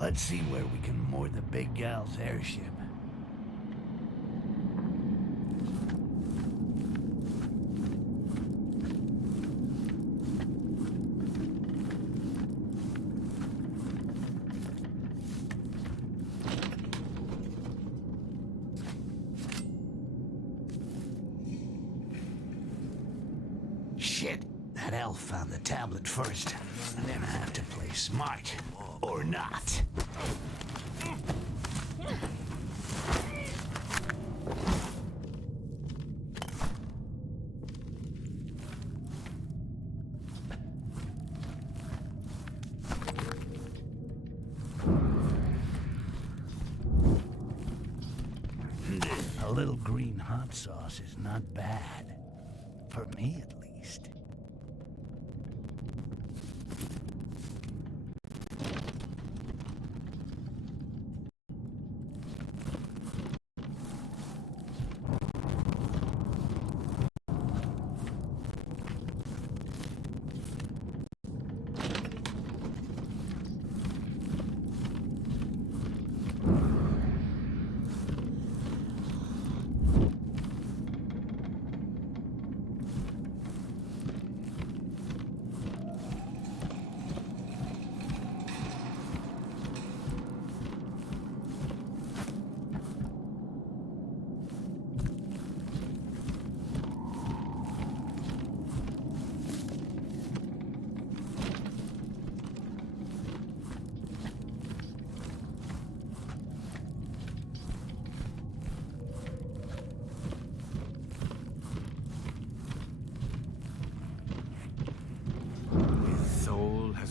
Let's see where we can moor the big gal's airship. Shit, that elf found the tablet first. I'm gonna have to play smart. Or not. A little green hot sauce is not bad. For me, at least.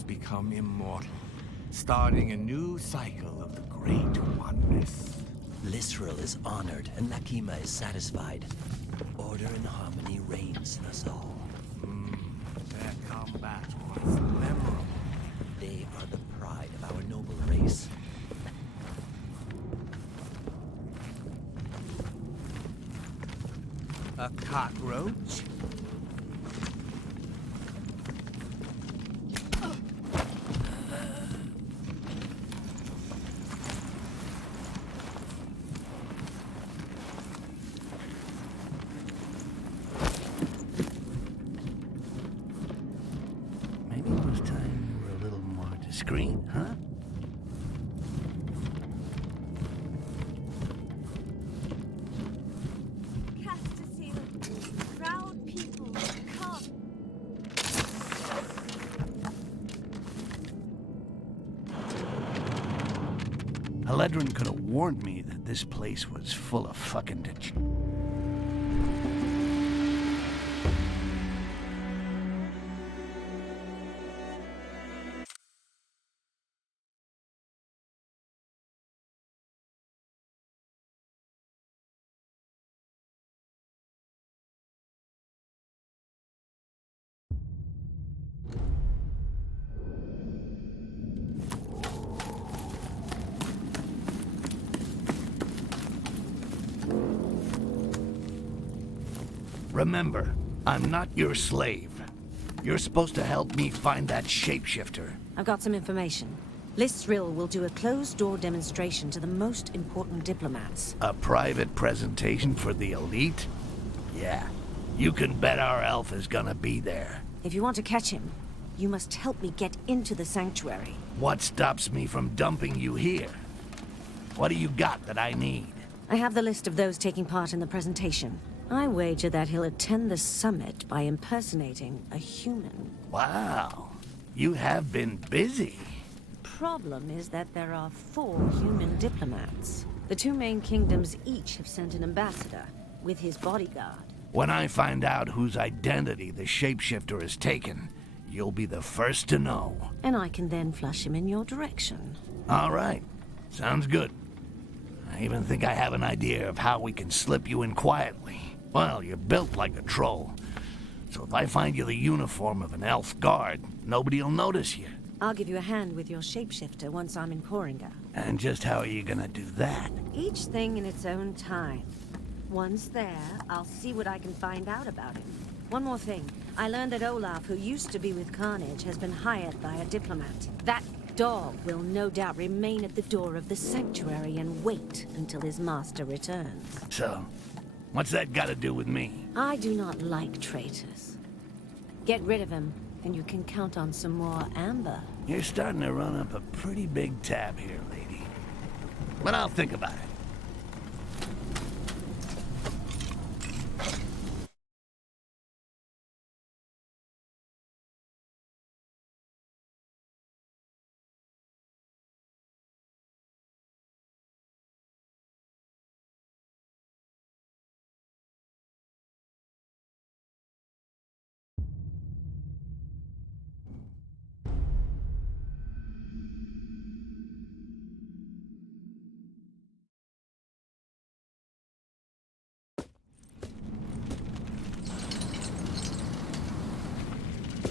Become immortal, starting a new cycle of the great oneness. Lysril is honored, and Nakima is satisfied. Order and harmony reigns in us all. Their combat was memorable. They are the pride of our noble race. A cockroach? Maybe it was time you were a little more discreet, huh? Proud people, come. Eledrin could have warned me that this place was full of fucking Remember, I'm not your slave. You're supposed to help me find that shapeshifter. I've got some information. Lysril will do a closed-door demonstration to the most important diplomats. A private presentation for the elite? Yeah, you can bet our elf is gonna be there. If you want to catch him, you must help me get into the sanctuary. What stops me from dumping you here? What do you got that I need? I have the list of those taking part in the presentation. I wager that he'll attend the summit by impersonating a human. Wow, you have been busy. Problem is that there are 4 human diplomats. The 2 main kingdoms each have sent an ambassador, with his bodyguard. When I find out whose identity the shapeshifter has taken, you'll be the first to know. And I can then flush him in your direction. All right, sounds good. I even think I have an idea of how we can slip you in quietly. Well, you're built like a troll. So if I find you the uniform of an elf guard, nobody'll notice you. I'll give you a hand with your shapeshifter once I'm in Koringa. And just how are you gonna do that? Each thing in its own time. Once there, I'll see what I can find out about him. One more thing. I learned that Olaf, who used to be with Carnage, has been hired by a diplomat. That dog will no doubt remain at the door of the sanctuary and wait until his master returns. So, what's that got to do with me? I do not like traitors. Get rid of him, and you can count on some more amber. You're starting to run up a pretty big tab here, lady. But I'll think about it.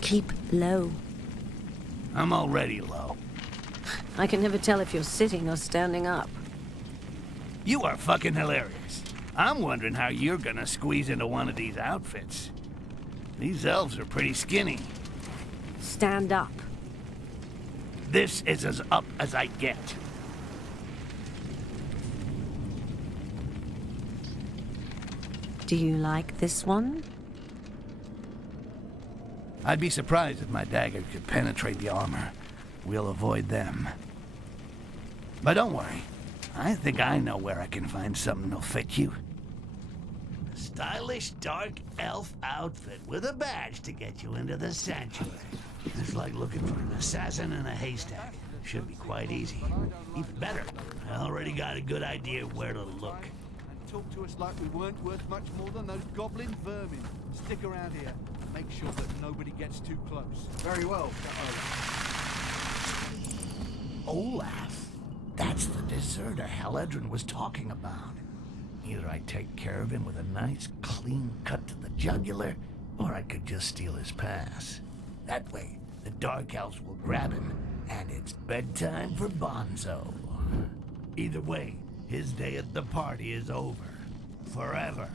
Keep low. I'm already low. I can never tell if you're sitting or standing up. You are fucking hilarious. I'm wondering how you're gonna squeeze into one of these outfits. These elves are pretty skinny. Stand up. This is as up as I get. Do you like this one? I'd be surprised if my dagger could penetrate the armor. We'll avoid them. But don't worry. I think I know where I can find something that'll fit you. A stylish dark elf outfit with a badge to get you into the sanctuary. It's like looking for an assassin in a haystack. Should be quite easy. Even better, I already got a good idea of where to look. And talk to us like we weren't worth much more than those goblin vermin. Stick around here. Make sure that nobody gets too close. Very well. Olaf. That's the deserter Haledrin was talking about. Either I take care of him with a nice, clean cut to the jugular, or I could just steal his pass. That way, the Dark Elves will grab him, and it's bedtime for Bonzo. Either way, his day at the party is over. Forever.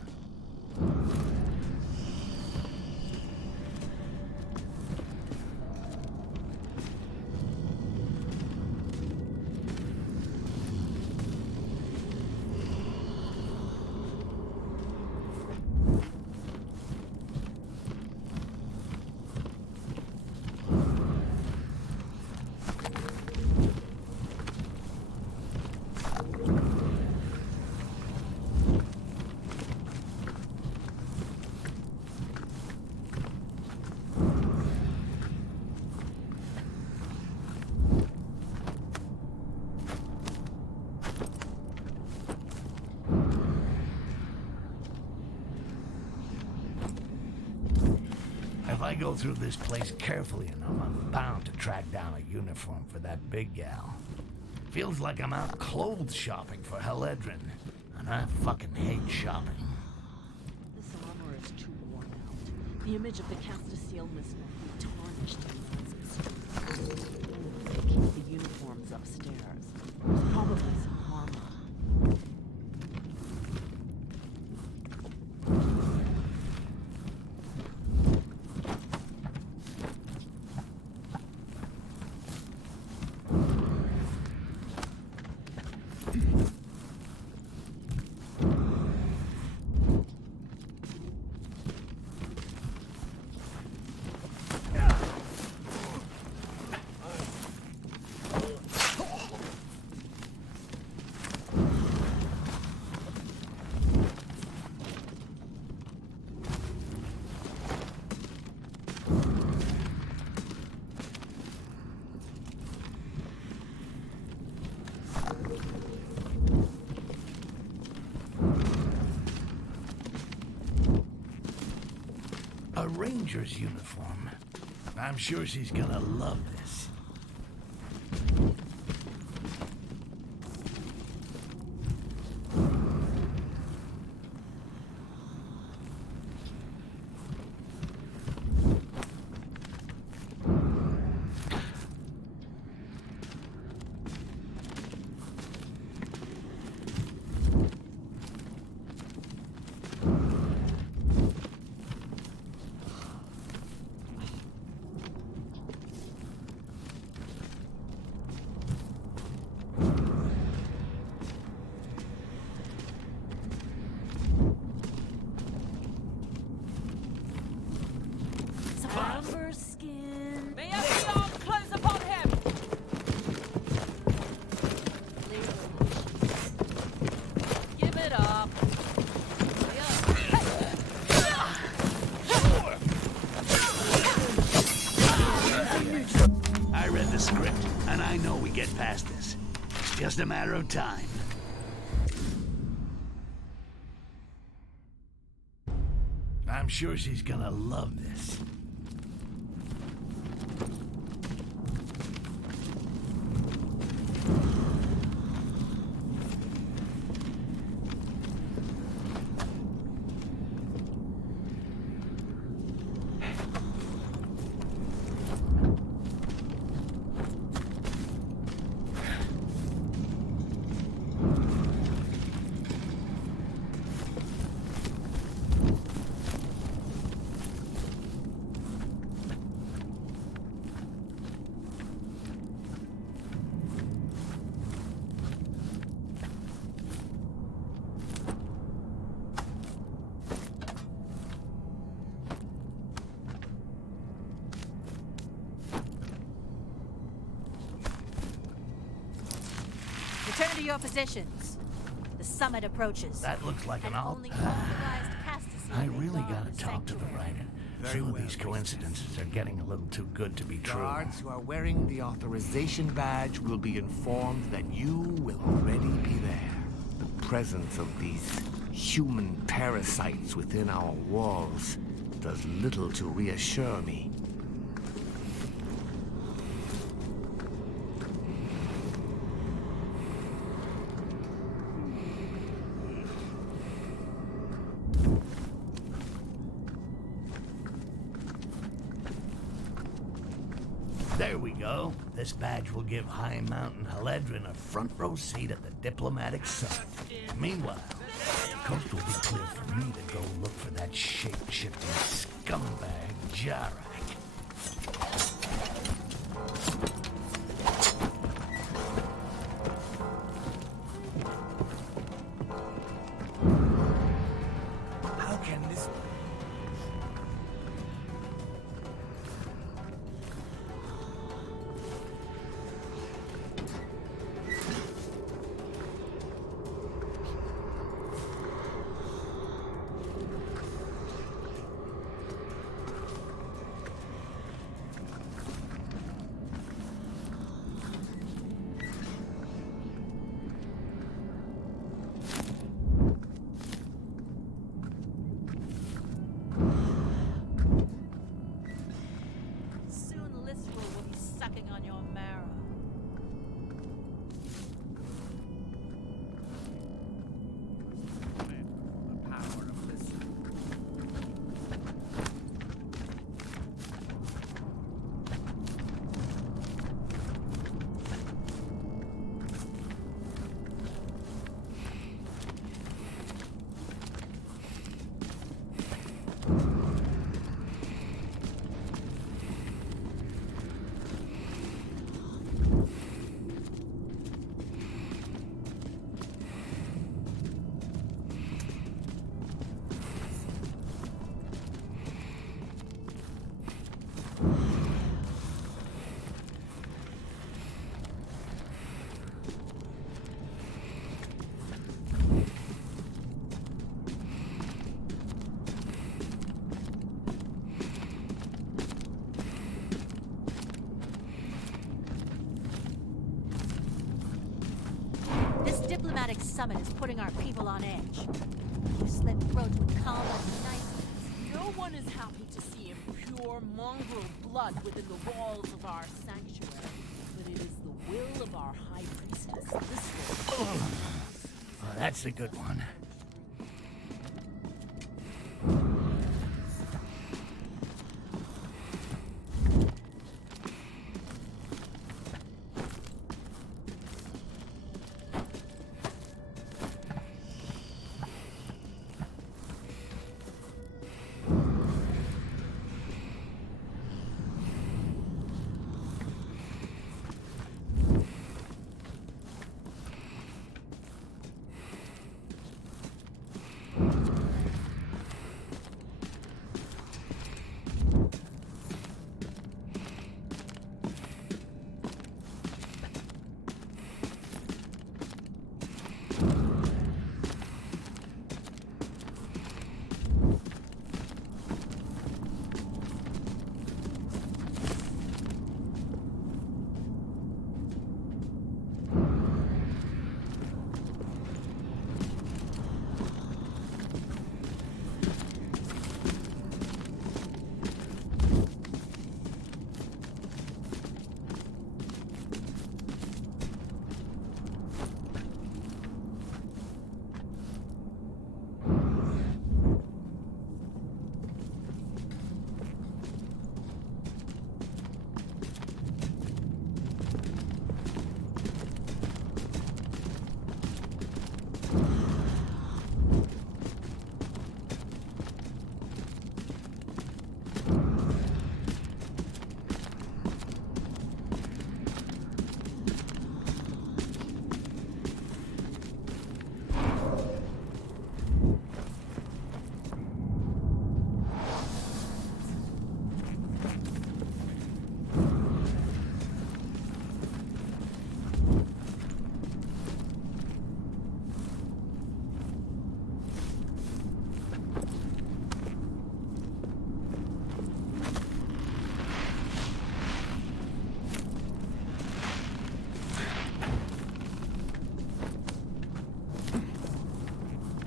If I go through this place carefully enough, I'm bound to track down a uniform for that big gal. Feels like I'm out clothes shopping for Haledrin, and I fucking hate shopping. This armor is too worn out. The image of the Castasiel must not be tarnished in its They keep the uniforms upstairs. There's probably some armor. A ranger's uniform. I'm sure she's gonna love this. the script, and I know we get past this. It's just a matter of time. I'm sure she's gonna love this. Return to your positions. The summit approaches. That looks like an Only authorized Castasian I really guard gotta the talk to the sanctuary. writer. Very Some of well, these coincidences are getting a little too good to be true. Guards who are wearing the authorization badge will be informed that you will already be there. The presence of these human parasites within our walls does little to reassure me. There we go. This badge will give High Mountain Haledrin a front row seat at the diplomatic summit. Meanwhile, the coast will be clear for me to go look for that shape-shifting scumbag Jarak. How can this... Soon Listral will be sucking on your marrow. The power of this... This diplomatic summit is putting our people on edge. You slit throats with calm and niceness. No one is happy to see impure mongrel blood within the walls of our sanctuary. But it is the will of our high priestess, this will. Oh, that's a good one.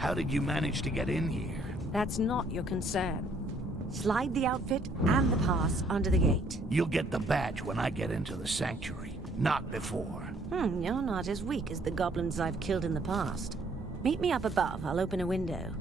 How did you manage to get in here? That's not your concern. Slide the outfit and the pass under the gate. You'll get the badge when I get into the sanctuary, not before. You're not as weak as the goblins I've killed in the past. Meet me up above. I'll open a window.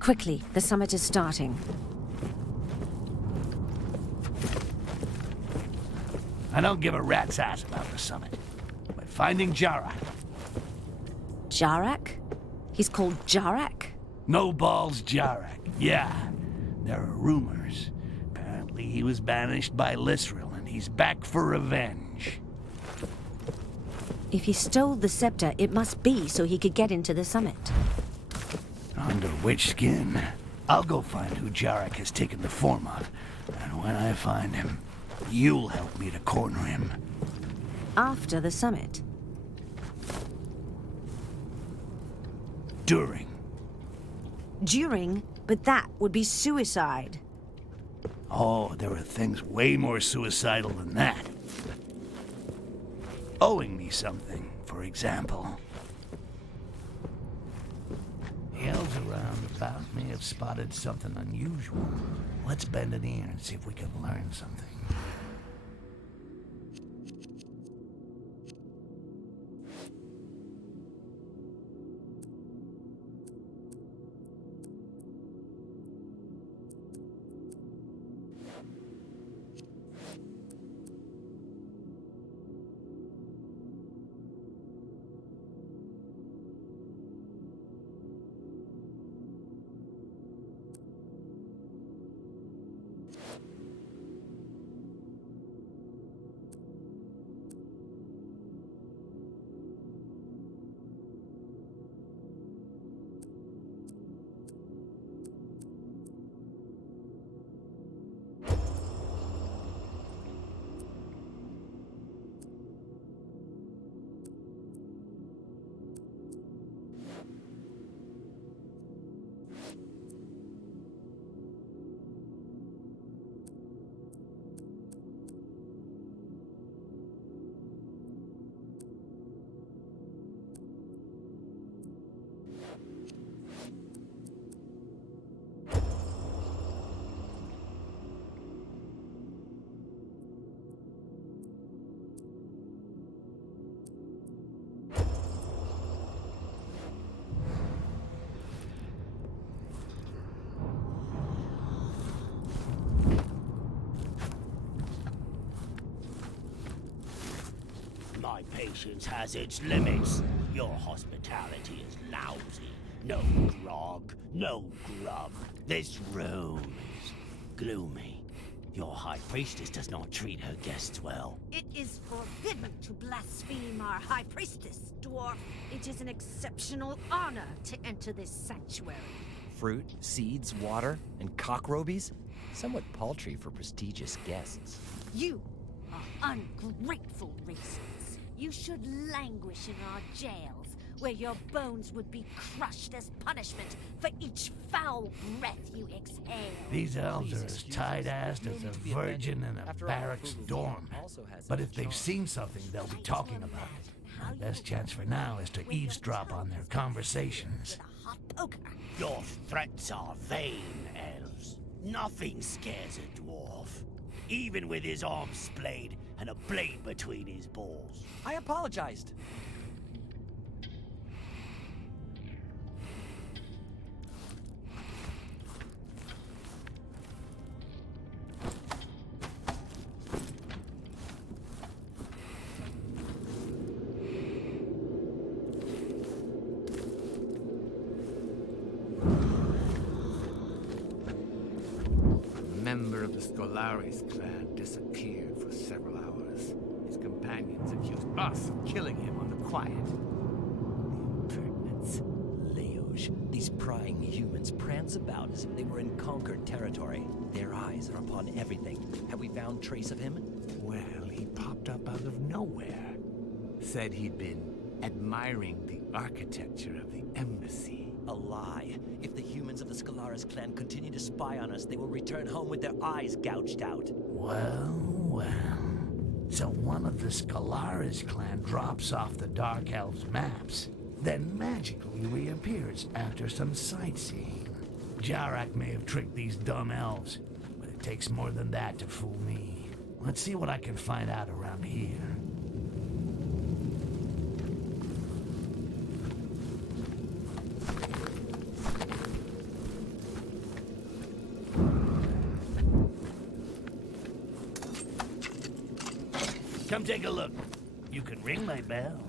Quickly, the summit is starting. I don't give a rat's ass about the summit. But finding Jarak. Jarak? He's called Jarak? No balls Jarak. Yeah. There are rumors. Apparently he was banished by Lisril and he's back for revenge. If he stole the scepter, it must be so he could get into the summit. Under which skin? I'll go find who Jarak has taken the form of. And when I find him, you'll help me to corner him. After the summit. During. During? But that would be suicide. Oh, there are things way more suicidal than that. Owing me something, for example. The elves around about me have spotted something unusual. Let's bend an ear and see if we can learn something. My patience has its limits. Your hospitality is lousy. No grog, no grub. This room is gloomy. Your high priestess does not treat her guests well. It is forbidden to blaspheme our high priestess, dwarf. It is an exceptional honor to enter this sanctuary. Fruit, seeds, water, and cockrobies? Somewhat paltry for prestigious guests. You are ungrateful races. You should languish in our jails, where your bones would be crushed as punishment for each foul breath you exhale. These elves are as tight-assed as a virgin in a barracks dorm. But if they've seen something, they'll be talking about it. My best chance for now is to eavesdrop on their conversations. With a hot poker. Your threats are vain, elves. Nothing scares a dwarf. Even with his arm splayed and a blade between his balls. I apologized. Member of the Skolaris clan disappeared for several hours. His companions accused us of killing him on the quiet. The impertinence. Leoge, these prying humans prance about as if they were in conquered territory. Their eyes are upon everything. Have we found trace of him? Well, he popped up out of nowhere. Said he'd been admiring the architecture of the embassy. A lie. If the humans of the Skolaris clan continue to spy on us, they will return home with their eyes gouged out. Well. So one of the Skolaris clan drops off the Dark Elves' maps, then magically reappears after some sightseeing. Jarak may have tricked these dumb elves, but it takes more than that to fool me. Let's see what I can find out around here. Come take a look. You can ring my bell.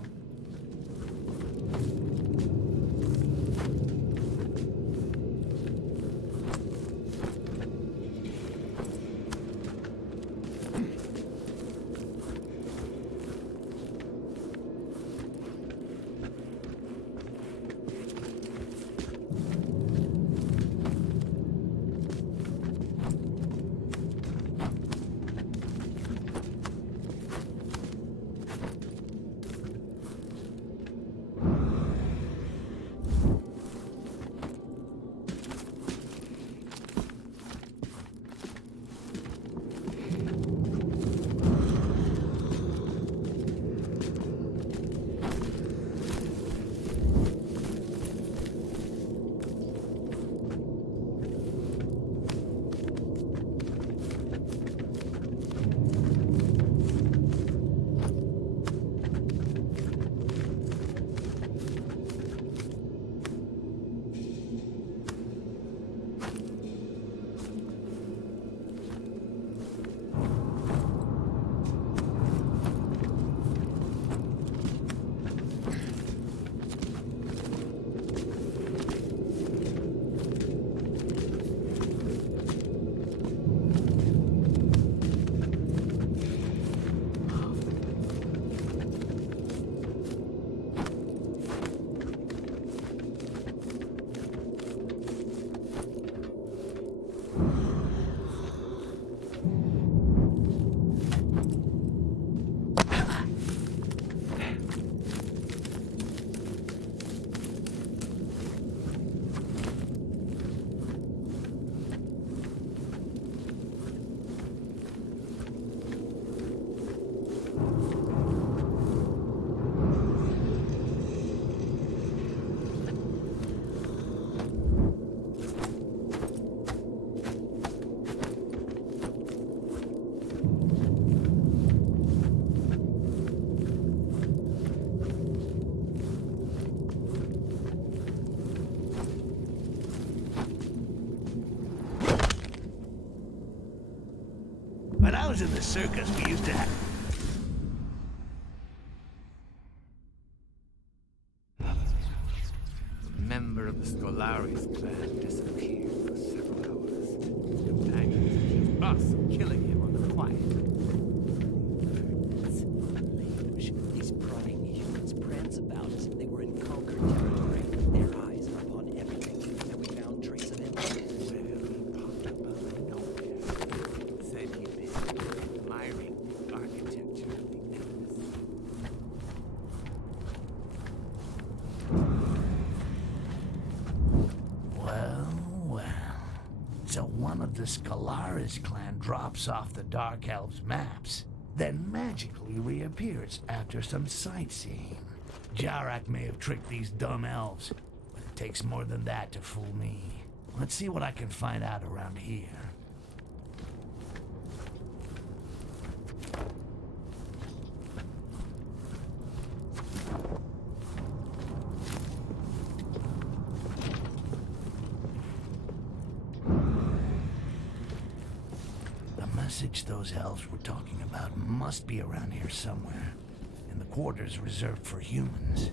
When I was in the circus, we used to have... Scolari's clan disappeared for several hours. Companions accused us of killing him on the quiet. These prying humans prance about as if they were in conquered territory. Their eyes are upon everything. Have we found trace of him? Well, he popped up out of nowhere. Said he'd been admiring the architecture of the embassy. Well. So one of the Scalaris clan drops off the Dark Elves' maps, then magically reappears after some sightseeing. Jarak may have tricked these dumb elves, but it takes more than that to fool me. Let's see what I can find out around here. The message those elves were talking about must be around here somewhere, in the quarters reserved for humans.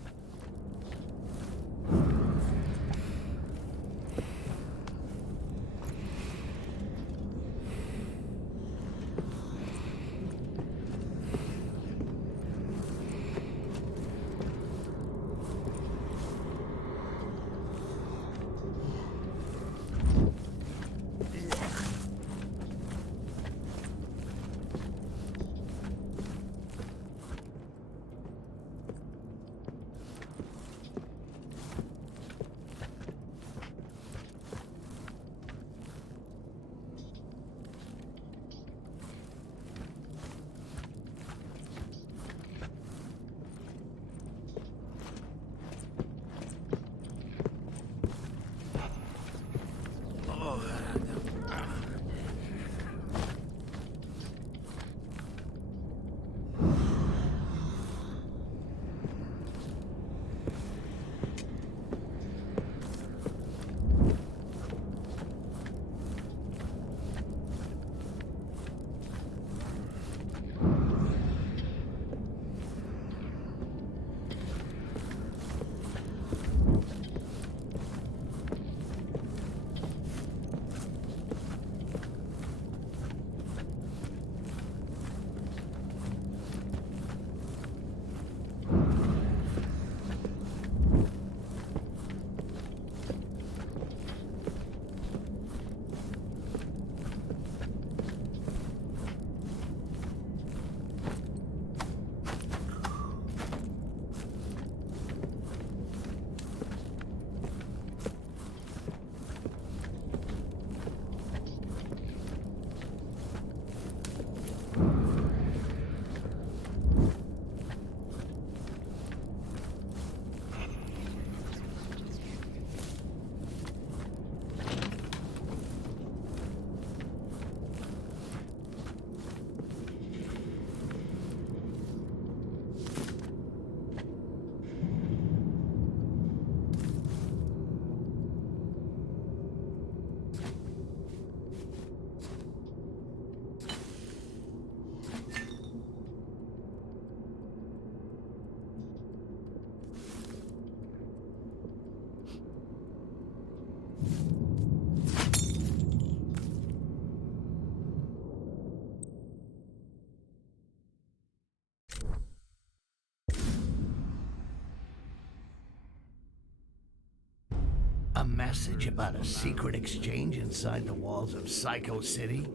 A message about a secret exchange inside the walls of Psycho City?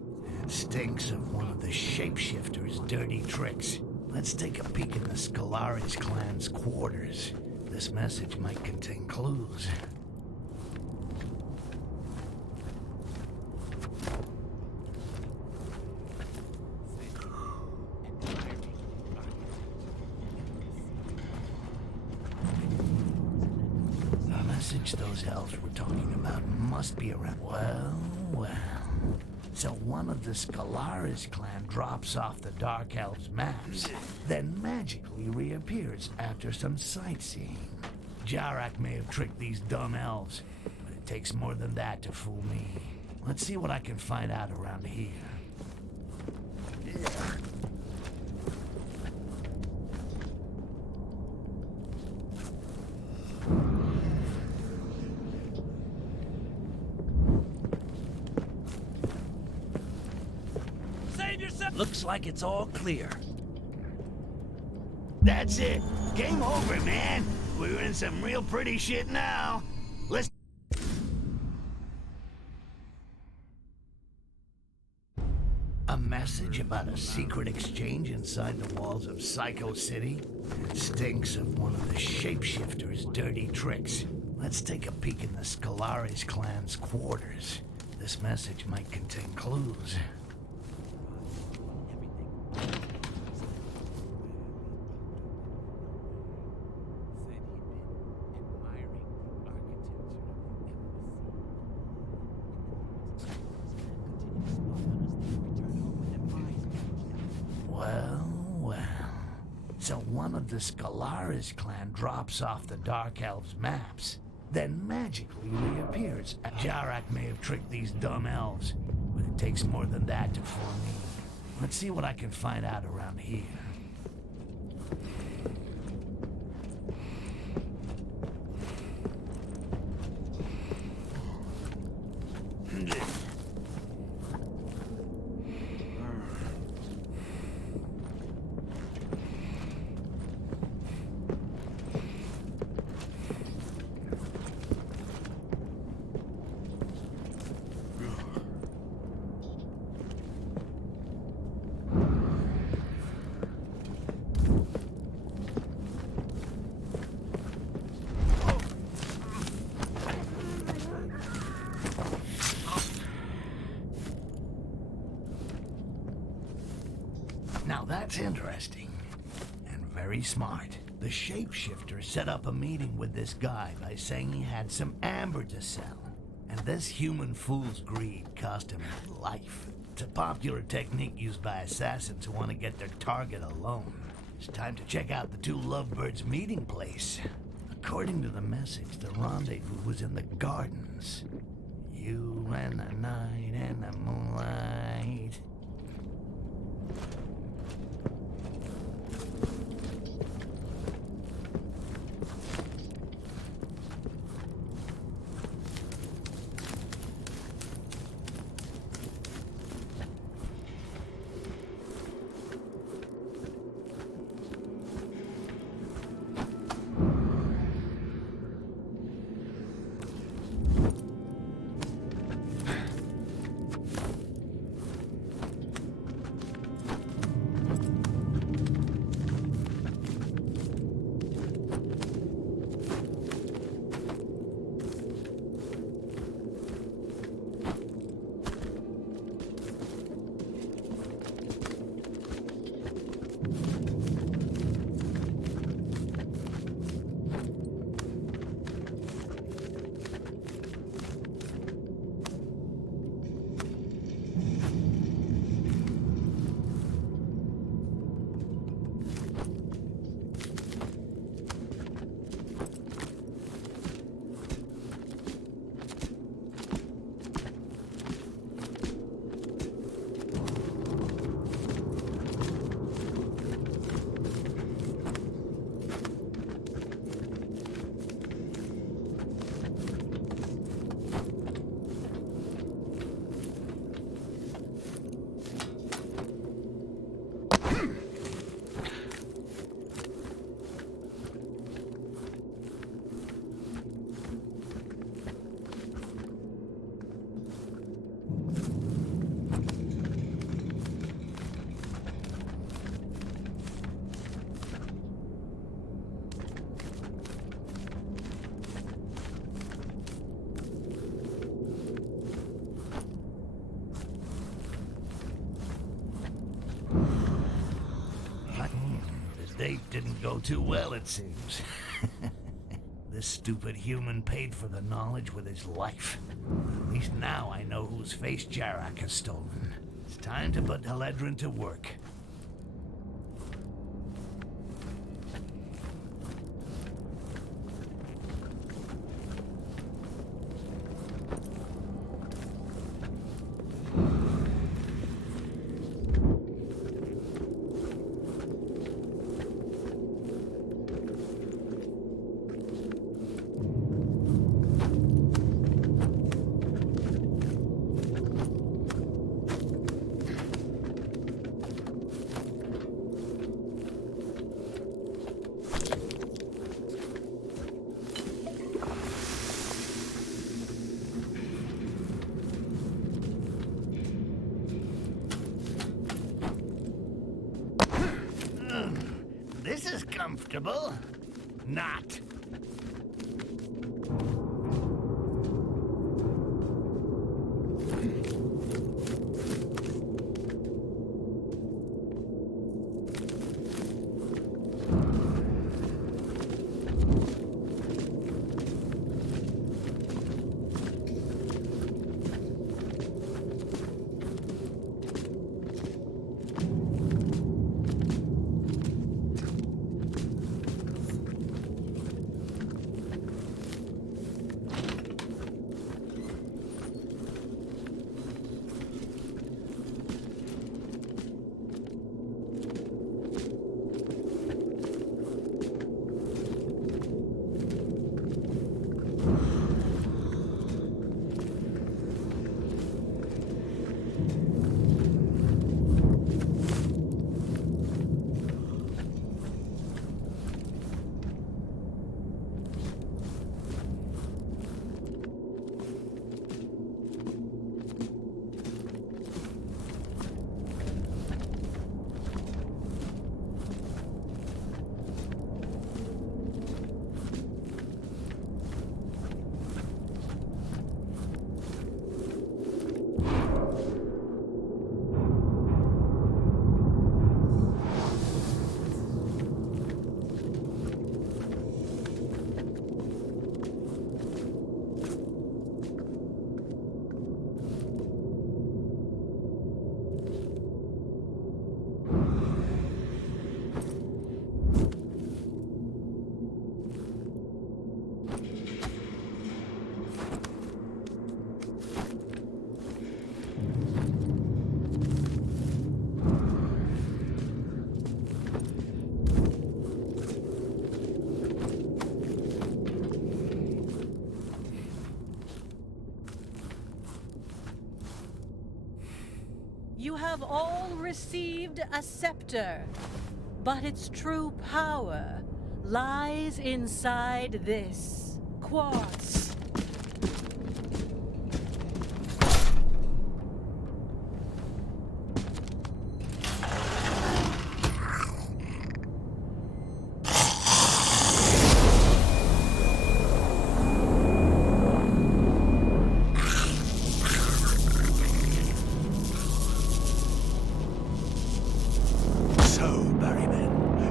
It stinks of one of the shapeshifters' dirty tricks. Let's take a peek in the Scalaris clan's quarters. This message might contain clues. The message those elves were talking about must be around. Well. So one of the Scalaris clan drops off the Dark Elves' maps, then magically reappears after some sightseeing. Jarak may have tricked these dumb elves, but it takes more than that to fool me. Let's see what I can find out around here. Looks like it's all clear. That's it. Game over, man. We're in some real pretty shit now. Let's... A message about a secret exchange inside the walls of Psycho City? It stinks of one of the shapeshifters' dirty tricks. Let's take a peek in the Scalaris clan's quarters. This message might contain clues. So one of the Scalaris clan drops off the Dark Elves' maps, then magically reappears. Jarak may have tricked these dumb elves, but it takes more than that to fool me. Let's see what I can find out around here. Now that's interesting, and very smart. The shapeshifter set up a meeting with this guy by saying he had some amber to sell, and this human fool's greed cost him his life. It's a popular technique used by assassins who want to get their target alone. It's time to check out the two lovebirds' meeting place. According to the message, the rendezvous was in the gardens. You and the night and the moonlight. Date didn't go too well, it seems. This stupid human paid for the knowledge with his life. At least now I know whose face Jarak has stolen. It's time to put Haledrin to work. is comfortable. Not. You have all received a scepter, but its true power lies inside this quartz.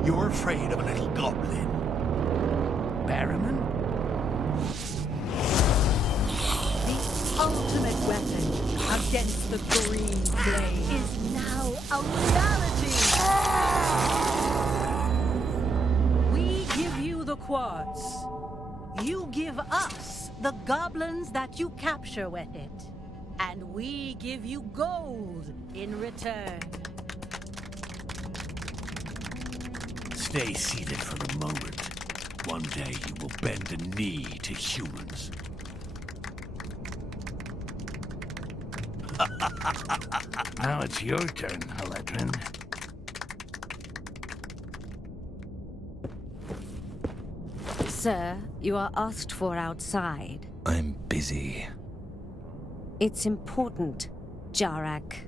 You're afraid of a little goblin. Barrowman? The ultimate weapon against the green flame is now a reality. We give you the quartz. You give us the goblins that you capture with it. And we give you gold in return. Stay seated for the moment. One day you will bend the knee to humans. Now it's your turn, Haledrin. Sir, you are asked for outside. I'm busy. It's important, Jarak.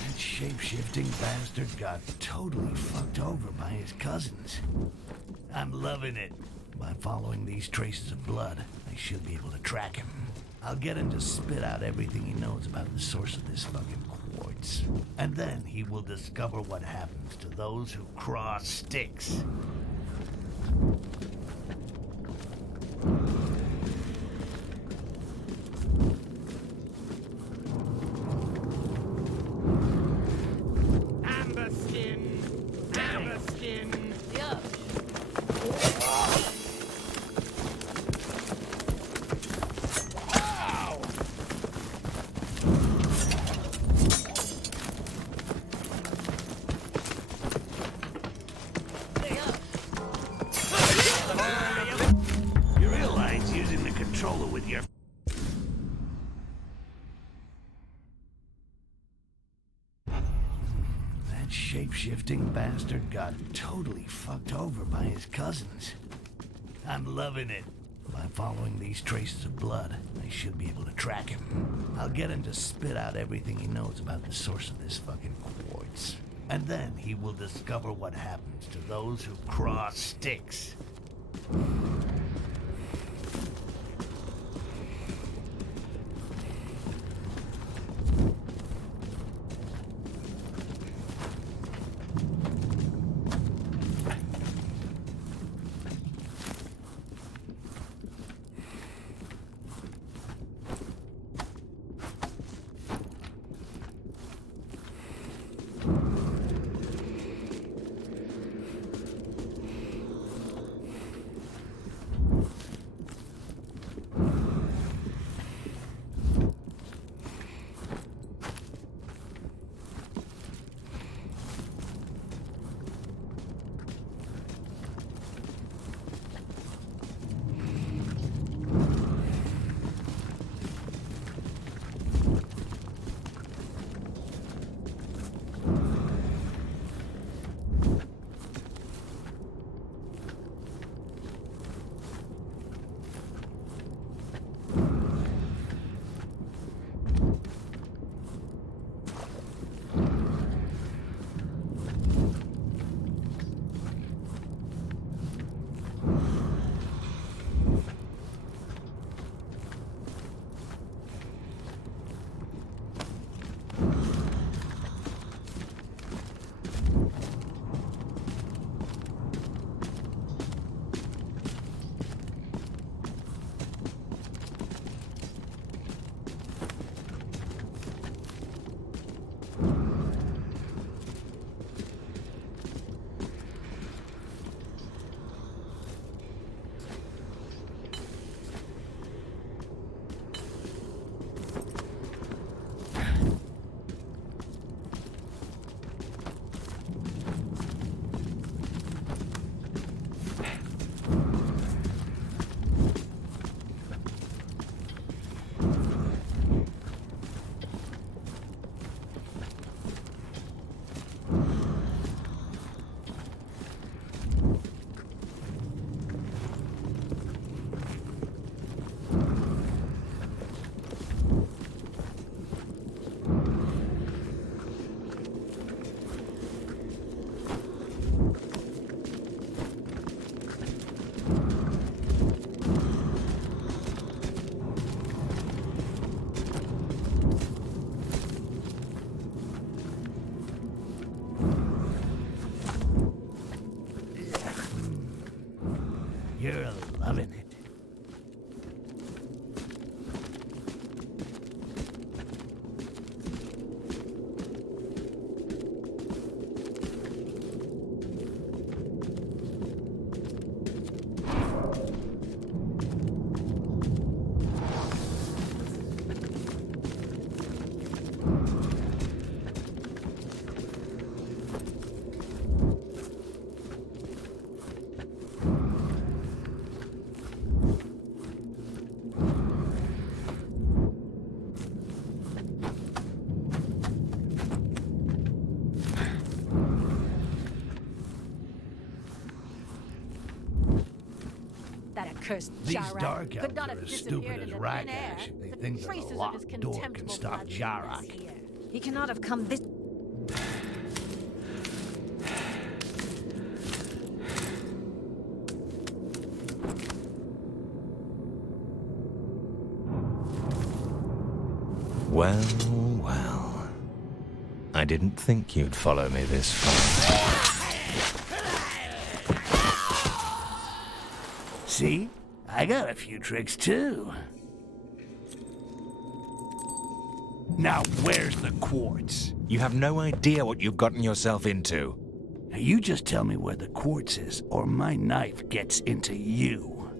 That shape-shifting bastard got totally fucked over by his cousins. I'm loving it. By following these traces of blood, I should be able to track him. I'll get him to spit out everything he knows about the source of this fucking quartz. And then he will discover what happens to those who cross Styx. shape-shifting bastard got totally fucked over by his cousins. I'm loving it. By following these traces of blood, I should be able to track him. I'll get him to spit out everything he knows about the source of this fucking quartz. And then he will discover what happens to those who cross Styx. You're loving it. That accursed These Jarak dark could elves not are have as disappeared stupid as into thin air. Rakash if they The think that traces a of his locked door can contemptible stop blood lead us Jarak. here. He cannot have come this. Well, well. I didn't think you'd follow me this far. See? I got a few tricks too. Now where's the quartz? You have no idea what you've gotten yourself into. Now you just tell me where the quartz is, or my knife gets into you.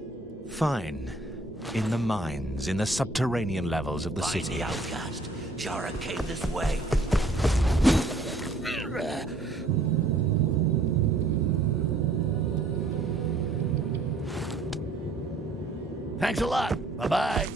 Fine. In the mines, in the subterranean levels of the Find city. the outcast. Jarak came this way. Thanks a lot. Bye-bye.